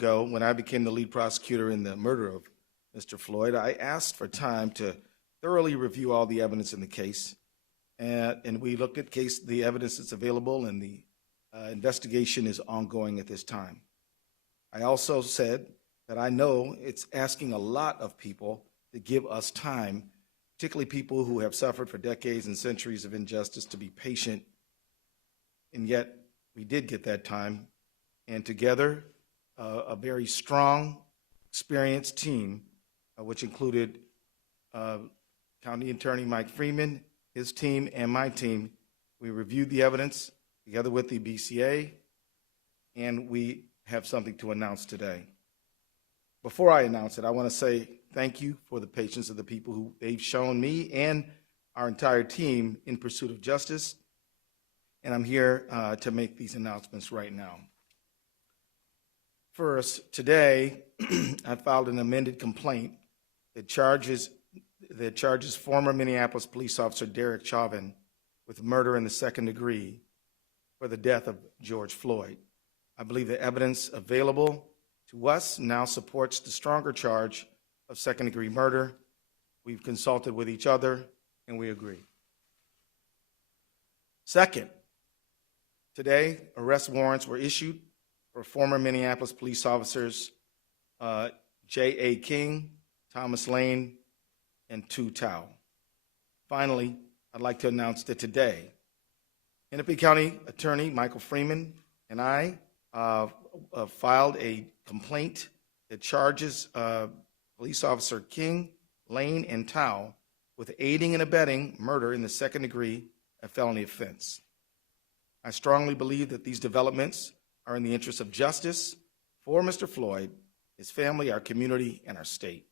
ago, when I became the lead prosecutor in the murder of Mr. Floyd, I asked for time to thoroughly review all the evidence in the case, and we looked at the evidence that's available, and the investigation is ongoing at this time. I also said that I know it's asking a lot of people to give us time, particularly people who have suffered for decades and centuries of injustice, to be patient, and yet we did get that time, and together, a very strong, experienced team, which included County Attorney Mike Freeman, his team, and my team. We reviewed the evidence together with the BCA, and we have something to announce today. Before I announce it, I want to say thank you for the patience of the people who they've shown me and our entire team in pursuit of justice, and I'm here to make these announcements right now. First, today, I filed an amended complaint that charges former Minneapolis police officer Derek Chauvin with murder in the second degree for the death of George Floyd. I believe the evidence available to us now supports the stronger charge of second-degree murder. We've consulted with each other, and we agree. Second, today, arrest warrants were issued for former Minneapolis police officers J.A. King, Thomas Lane, and Tu Tao. Finally, I'd like to announce that today, Hennepin County Attorney Michael Freeman and I filed a complaint that charges police officer King, Lane, and Tao with aiding and abetting murder in the second degree, a felony offense. I strongly believe that these developments are in the interest of justice for Mr. Floyd, his family, our community, and our state.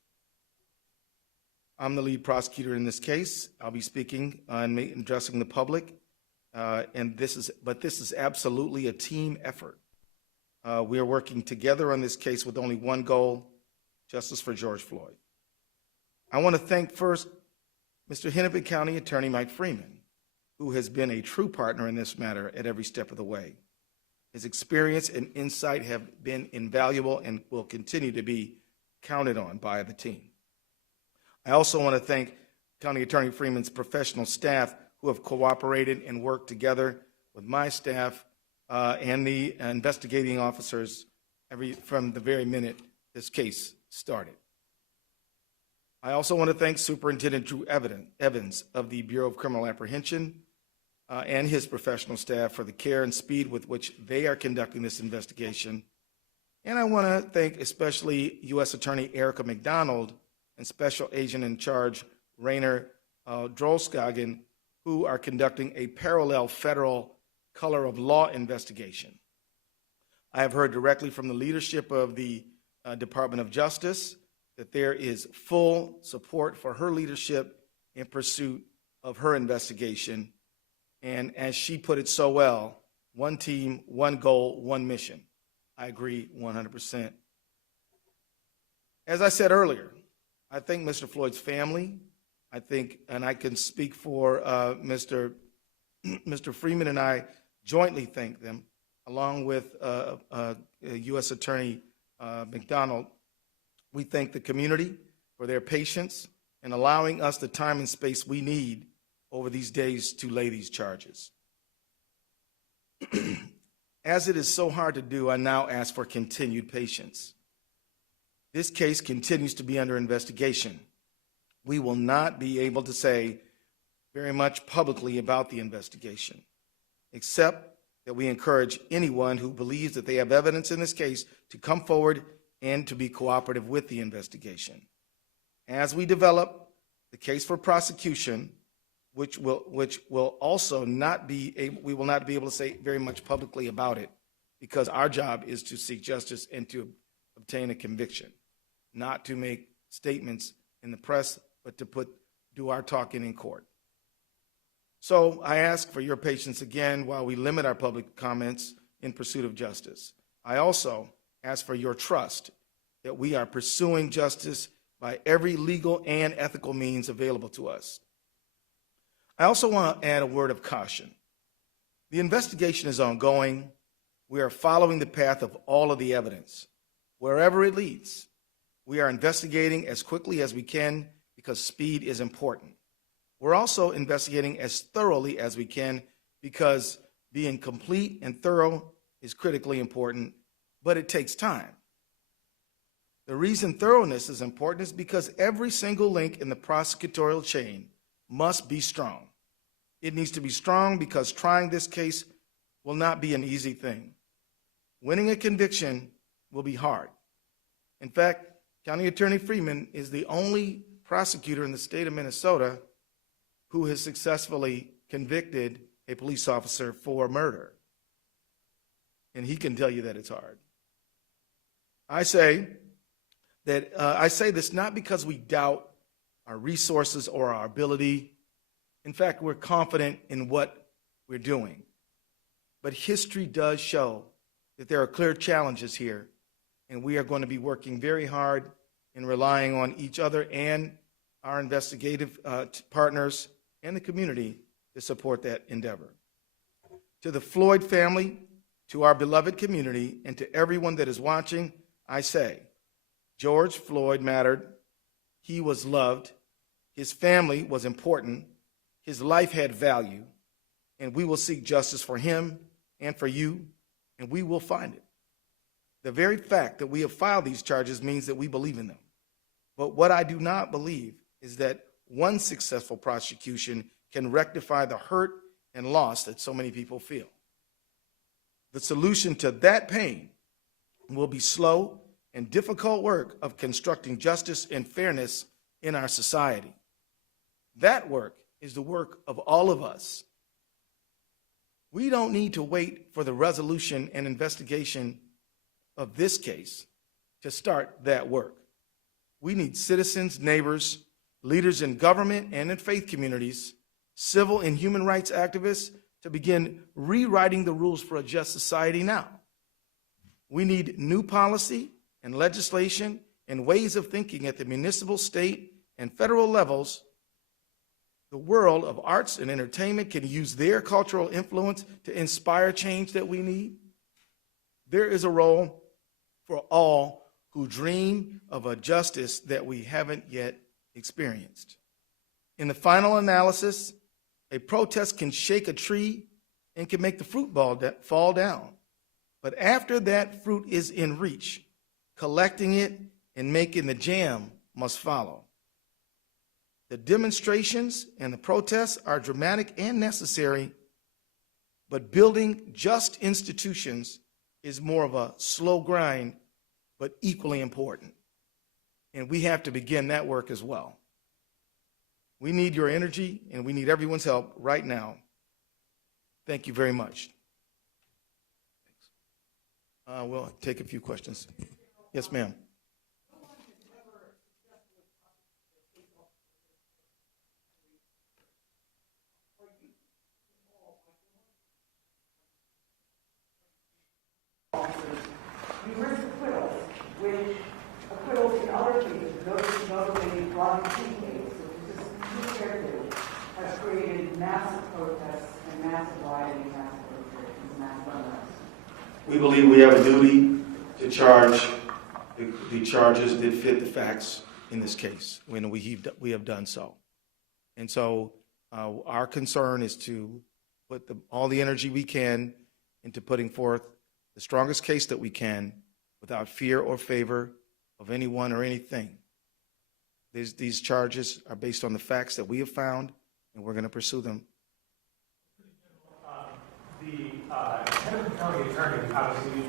I'm the lead prosecutor in this case. I'll be speaking and addressing the public, but this is absolutely a team effort. We are working together on this case with only one goal: justice for George Floyd. I want to thank first Mr. Hennepin County Attorney Mike Freeman, who has been a true partner in this matter at every step of the way. His experience and insight have been invaluable and will continue to be counted on by the team. I also want to thank County Attorney Freeman's professional staff who have cooperated and worked together with my staff and the investigating officers from the very minute this case started. I also want to thank Superintendent Drew Evans of the Bureau of Criminal Apprehension and his professional staff for the care and speed with which they are conducting this investigation. And I want to thank especially U.S. Attorney Erica McDonald and Special Agent in Charge Rainer Drolskagen, who are conducting a parallel federal color of law investigation. I have heard directly from the leadership of the Department of Justice that there is full support for her leadership in pursuit of her investigation. And as she put it so well, one team, one goal, one mission. I agree 100%. As I said earlier, I thank Mr. Floyd's family. I think, and I can speak for Mr. Freeman and I jointly thank them, along with U.S. Attorney McDonald. We thank the community for their patience in allowing us the time and space we need over these days to lay these charges. As it is so hard to do, I now ask for continued patience. This case continues to be under investigation. We will not be able to say very much publicly about the investigation, except that we encourage anyone who believes that they have evidence in this case to come forward and to be cooperative with the investigation. As we develop the case for prosecution, which will also not be able, we will not be able to say very much publicly about it, because our job is to seek justice and to obtain a conviction, not to make statements in the press, but to do our talking in court. So I ask for your patience again while we limit our public comments in pursuit of justice. I also ask for your trust that we are pursuing justice by every legal and ethical means available to us. I also want to add a word of caution. The investigation is ongoing. We are following the path of all of the evidence. wherever it leads. We are investigating as quickly as we can because speed is important. We're also investigating as thoroughly as we can because being complete and thorough is critically important, but it takes time. The reason thoroughness is important is because every single link in the prosecutorial chain must be strong. It needs to be strong because trying this case will not be an easy thing. Winning a conviction will be hard. In fact, County Attorney Freeman is the only prosecutor in the state of Minnesota who has successfully convicted a police officer for murder. And he can tell you that it's hard. I say this not because we doubt our resources or our ability. In fact, we're confident in what we're doing. But history does show that there are clear challenges here, and we are going to be working very hard and relying on each other and our investigative partners and the community to support that endeavor. To the Floyd family, to our beloved community, and to everyone that is watching, I say, George Floyd mattered. He was loved. His family was important. His life had value, and we will seek justice for him and for you, and we will find it. The very fact that we have filed these charges means that we believe in them. But what I do not believe is that one successful prosecution can rectify the hurt and loss that so many people feel. The solution to that pain will be slow and difficult work of constructing justice and fairness in our society. That work is the work of all of us. We don't need to wait for the resolution and investigation of this case to start that work. We need citizens, neighbors, leaders in government and in faith communities, civil and human rights activists to begin rewriting the rules for a just society now. We need new policy and legislation and ways of thinking at the municipal, state, and federal levels. The world of arts and entertainment can use their cultural influence to inspire change that we need. There is a role for all who dream of a justice that we haven't yet experienced. In the final analysis, a protest can shake a tree and can make the fruit fall down. But after that fruit is in reach, collecting it and making the jam must follow. The demonstrations and the protests are dramatic and necessary, but building just institutions is more of a slow grind, but equally important. And we have to begin that work as well. We need your energy and we need everyone's help right now. Thank you very much. We'll take a few questions. Yes, ma'am. Numerous acquittals, which acquittals in other cases, notably Rodney King case, which is just carefully, has created massive protests and massive rioting, massive demonstrations, and massive unrest. We believe we have a duty to charge the charges that fit the facts in this case when we have done so. And so our concern is to put all the energy we can into putting forth the strongest case that we can without fear or favor of anyone or anything. These charges are based on the facts that we have found, and we're going to pursue them. The Hennepin County attorney, obviously,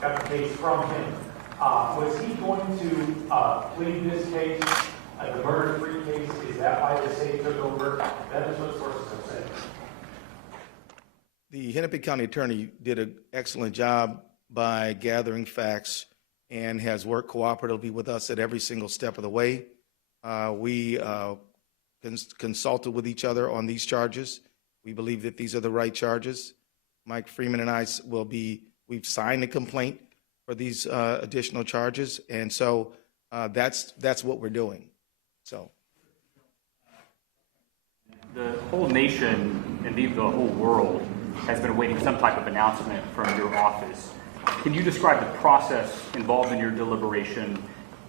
got the case from him. Was he going to plead this case as a murder-free case? Is that why the state took over? That is what sources have said. The Hennepin County attorney did an excellent job by gathering facts and has worked cooperatively with us at every single step of the way. We consulted with each other on these charges. We believe that these are the right charges. Mike Freeman and I we've signed a complaint for these additional charges, and so that's what we're doing. So the whole nation, indeed the whole world, has been awaiting some type of announcement from your office. Can you describe the process involved in your deliberation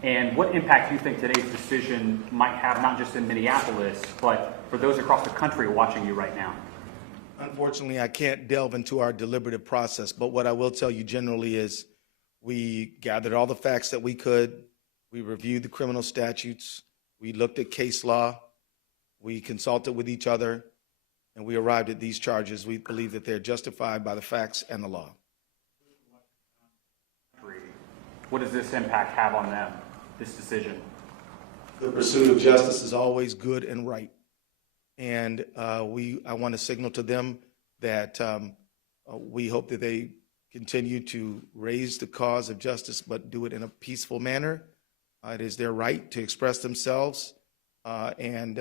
and what impact you think today's decision might have, not just in Minneapolis, but for those across the country watching you right now? Unfortunately, I can't delve into our deliberative process, but what I will tell you generally is we gathered all the facts that we could. We reviewed the criminal statutes. We looked at case law. We consulted with each other, and we arrived at these charges. We believe that they're justified by the facts and the law. What does this impact have on them, this decision? The pursuit of justice is always good and right. And I want to signal to them that we hope that they continue to raise the cause of justice, but do it in a peaceful manner. It is their right to express themselves. And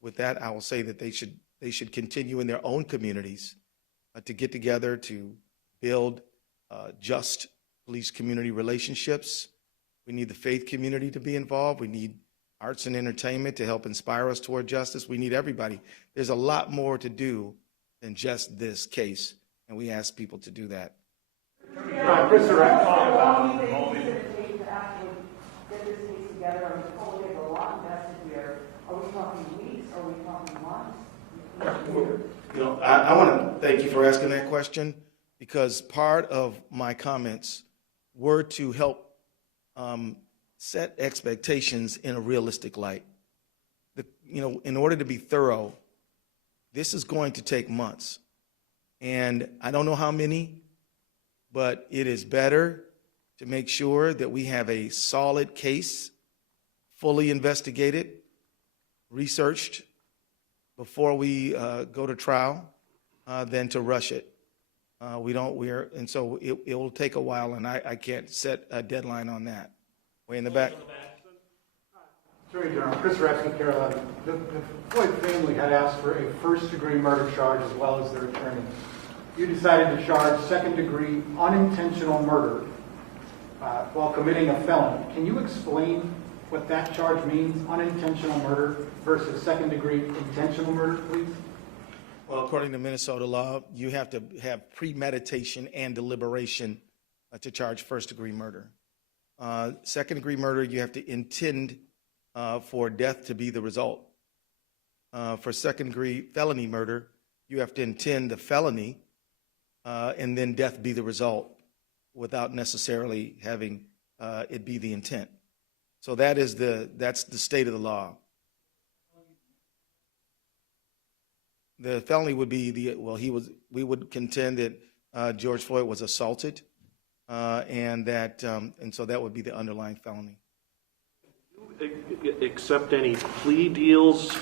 with that, I will say that they should continue in their own communities to get together to build just police community relationships. We need the faith community to be involved. We need arts and entertainment to help inspire us toward justice. We need everybody. There's a lot more to do than just this case, and we ask people to do that. Chris, how long do you think it's going to take to actually get this case together? I mean, probably there's a lot invested here. Are we talking weeks? Are we talking months? You know, I want to thank you for asking that question, because part of my comments were to help set expectations in a realistic light. In order to be thorough, this is going to take months. And I don't know how many, but it is better to make sure that we have a solid case, fully investigated, researched before we go to trial, than to rush it. And so it will take a while, and I can't set a deadline on that. Way in the back. Attorney General, Chris Rexon, Carolina. The Floyd family had asked for a first-degree murder charge as well as their attorney. You decided to charge second-degree unintentional murder while committing a felony. Can you explain what that charge means, unintentional murder versus second-degree intentional murder, please? Well, according to Minnesota law, you have to have premeditation and deliberation to charge first-degree murder. Second-degree murder, you have to intend for death to be the result. For second-degree felony murder, you have to intend the felony and then death be the result without necessarily having it be the intent. So that's the state of the law. The felony would be we would contend that George Floyd was assaulted, and so that would be the underlying felony. Do you accept any plea deals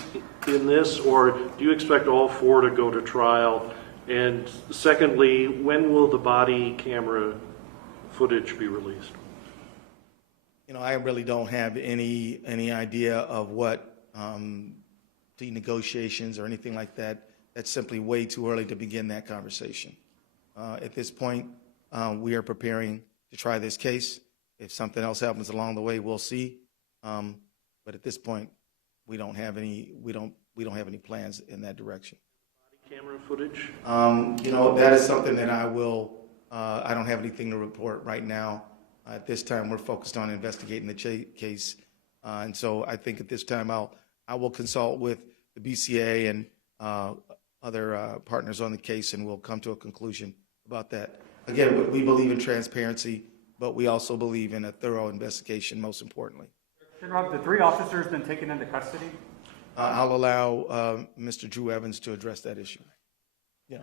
in this, or do you expect all four to go to trial? And secondly, when will the body camera footage be released? I really don't have any idea of what plea negotiations or anything like that. That's simply way too early to begin that conversation. At this point, we are preparing to try this case. If something else happens along the way, we'll see. But at this point, we don't have any plans in that direction. Body camera footage? That is something that I don't have anything to report right now. At this time, we're focused on investigating the case. And so I think at this time, I will consult with the BCA and other partners on the case, and we'll come to a conclusion about that. Again, we believe in transparency, but we also believe in a thorough investigation, most importantly. General, have the three officers been taken into custody? I'll allow Mr. Drew Evans to address that issue. Yeah.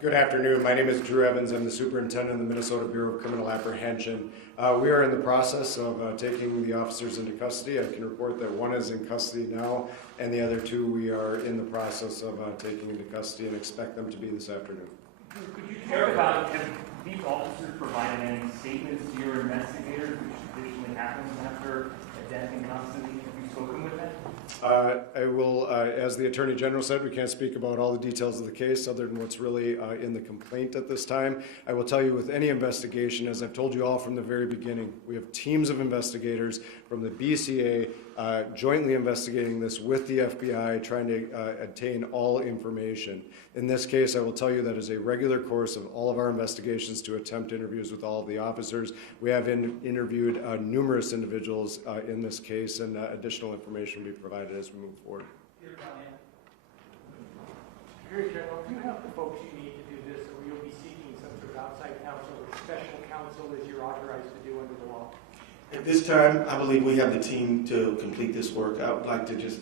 Good afternoon. My name is Drew Evans. I'm the superintendent of the Minnesota Bureau of Criminal Apprehension. We are in the process of taking the officers into custody. I can report that one is in custody now, and the other two we are in the process of taking into custody and expect them to be this afternoon. Could you talk about, have these officers provided any statements to your investigators, which traditionally something happens after a death in custody? Have you spoken with them? I will, as the Attorney General said, we can't speak about all the details of the case other than what's really in the complaint at this time. I will tell you with any investigation, as I've told you all from the very beginning, we have teams of investigators from the BCA jointly investigating this with the FBI, trying to obtain all information. In this case, I will tell you that is a regular course of all of our investigations to attempt interviews with all of the officers. We have interviewed numerous individuals in this case, and additional information will be provided as we move forward. Attorney General, do you have the folks you need to do this, or you'll be seeking some sort of outside counsel or special counsel as you're authorized to do under the law? At this time, I believe we have the team to complete this work. I would like to just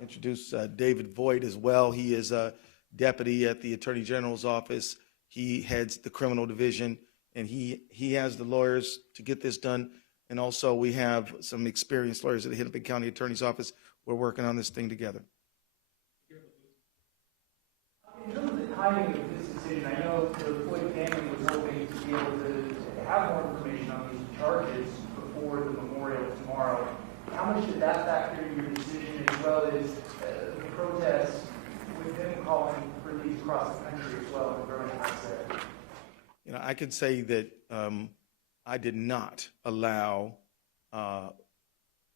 introduce David Voigt as well. He is a deputy at the Attorney General's office. He heads the criminal division, and he has the lawyers to get this done. And also, we have some experienced lawyers at the Hennepin County Attorney's Office. We're working on this thing together. In terms of the timing of this decision, I know the Floyd family was hoping to be able to have more information on these charges before the memorial tomorrow. How much did that factor in your decision, as well as the protests with them calling for these across the country as well, and growing access? You know, I could say that I did not allow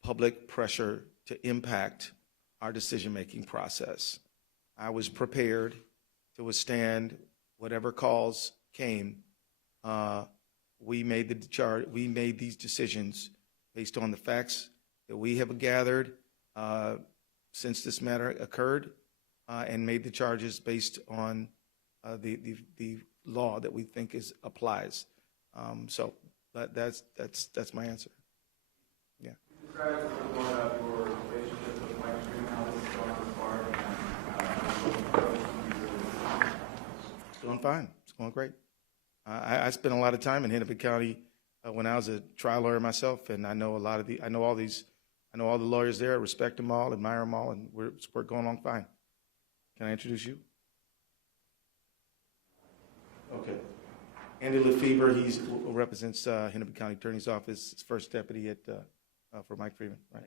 public pressure to impact our decision-making process. I was prepared to withstand whatever calls came. We made these decisions based on the facts that we have gathered since this matter occurred, and made the charges based on the law that we think applies. So that's my answer. Yeah. Describe a little more about your relationship with Mike Stream, how this is going so far, It's going fine. It's going great. I spent a lot of time in Hennepin County when I was a trial lawyer myself, and I know all the lawyers there. I respect them all, admire them all, and we're going along fine. Can I introduce you? Okay. Andy Lefebvre, he represents Hennepin County Attorney's Office, his first deputy for Mike Freeman, right?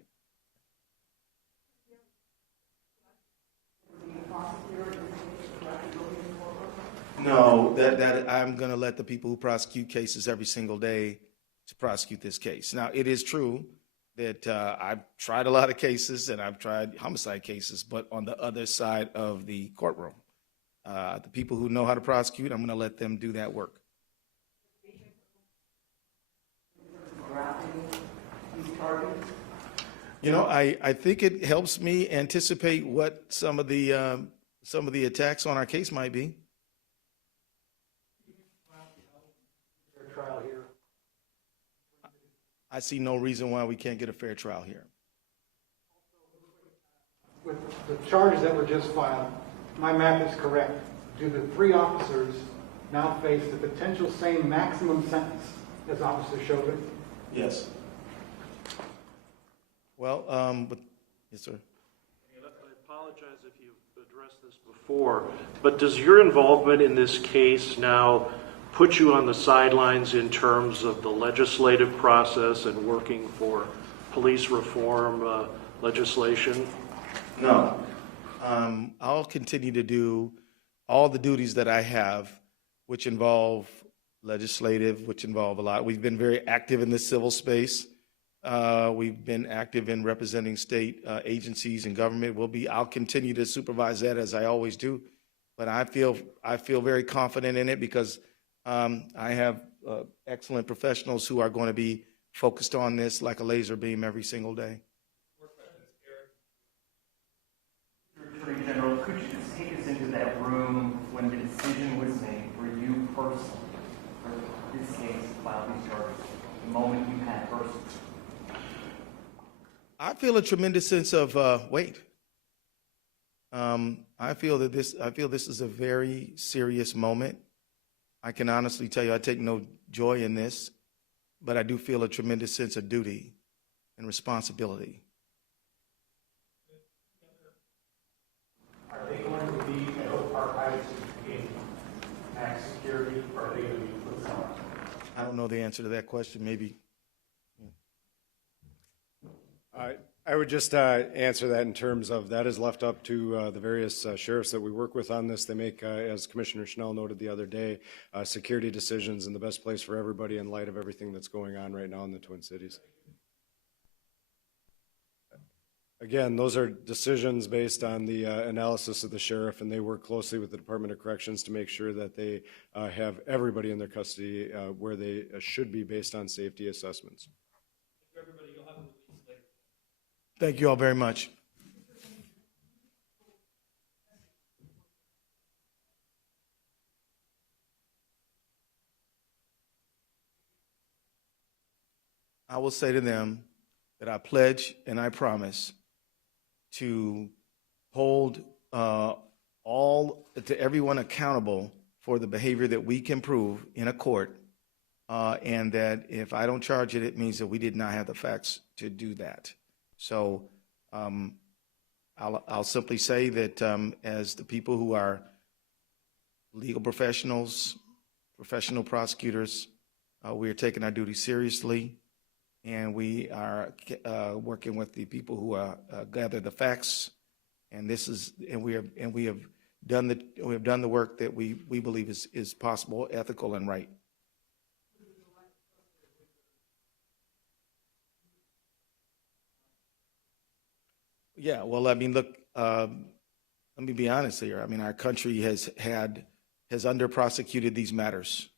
No, that I'm going to let the people who prosecute cases every single day to prosecute this case. Now, it is true that I've tried a lot of cases, and I've tried homicide cases, but on the other side of the courtroom. The people who know how to prosecute, I'm going to let them do that work. You know, I think it helps me anticipate what some of the attacks on our case might be. Trial here. I see no reason why we can't get a fair trial here. With the charges that were just filed, my math is correct. Do the 3 officers now face the potential same maximum sentence as Officer Chauvin? Yes. Well, but yes, sir. I apologize if you've addressed this before, but does your involvement in this case now put you on the sidelines in terms of the legislative process and working for police reform legislation? No. I'll continue to do all the duties that I have, which involve legislative, which involve a lot. We've been very active in the civil space. We've been active in representing state agencies and government. I'll continue to supervise that as I always do. But I feel very confident in it because I have excellent professionals who are going to be focused on this like a laser beam every single day. Attorney General, could you just take us into that room when the decision was made for you personally, for this case, to file these charges, the moment you had personally? I feel a tremendous sense of weight. I feel this is a very serious moment. I can honestly tell you I take no joy in this, but I do feel a tremendous sense of duty and responsibility. Are they going to be at Oak Park Heights in max security, or are they going to be put somewhere? I don't know the answer to that question. Maybe. I would just answer that in terms of that is left up to the various sheriffs that we work with on this. They make, as Commissioner Schnell noted the other day, security decisions in the best place for everybody in light of everything that's going on right now in the Twin Cities. Again, those are decisions based on the analysis of the sheriff, and they work closely with the Department of Corrections to make sure that they have everybody in their custody where they should be based on safety assessments. Thank you all very much. I will say to them that I pledge and I promise to hold everyone accountable for the behavior that we can prove in a court, and that if I don't charge it, it means that we did not have the facts to do that. So I'll simply say that as the people who are legal professionals, professional prosecutors, we are taking our duty seriously, and we are working with the people who gather the facts, and we have done the work that we believe is possible, ethical, and right. Yeah, well, I mean, look, let me be honest here. I mean, our country has under-prosecuted these matters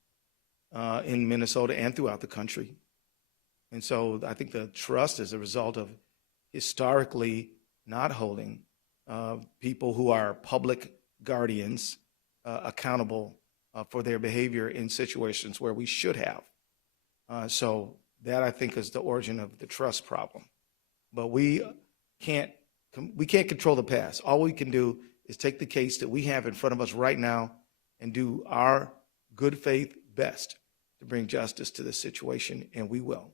in Minnesota and throughout the country. And so I think the trust is a result of historically not holding people who are public guardians accountable for their behavior in situations where we should have. So that, I think, is the origin of the trust problem. But we can't control the past. All we can do is take the case that we have in front of us right now and do our good faith best to bring justice to this situation, and we will.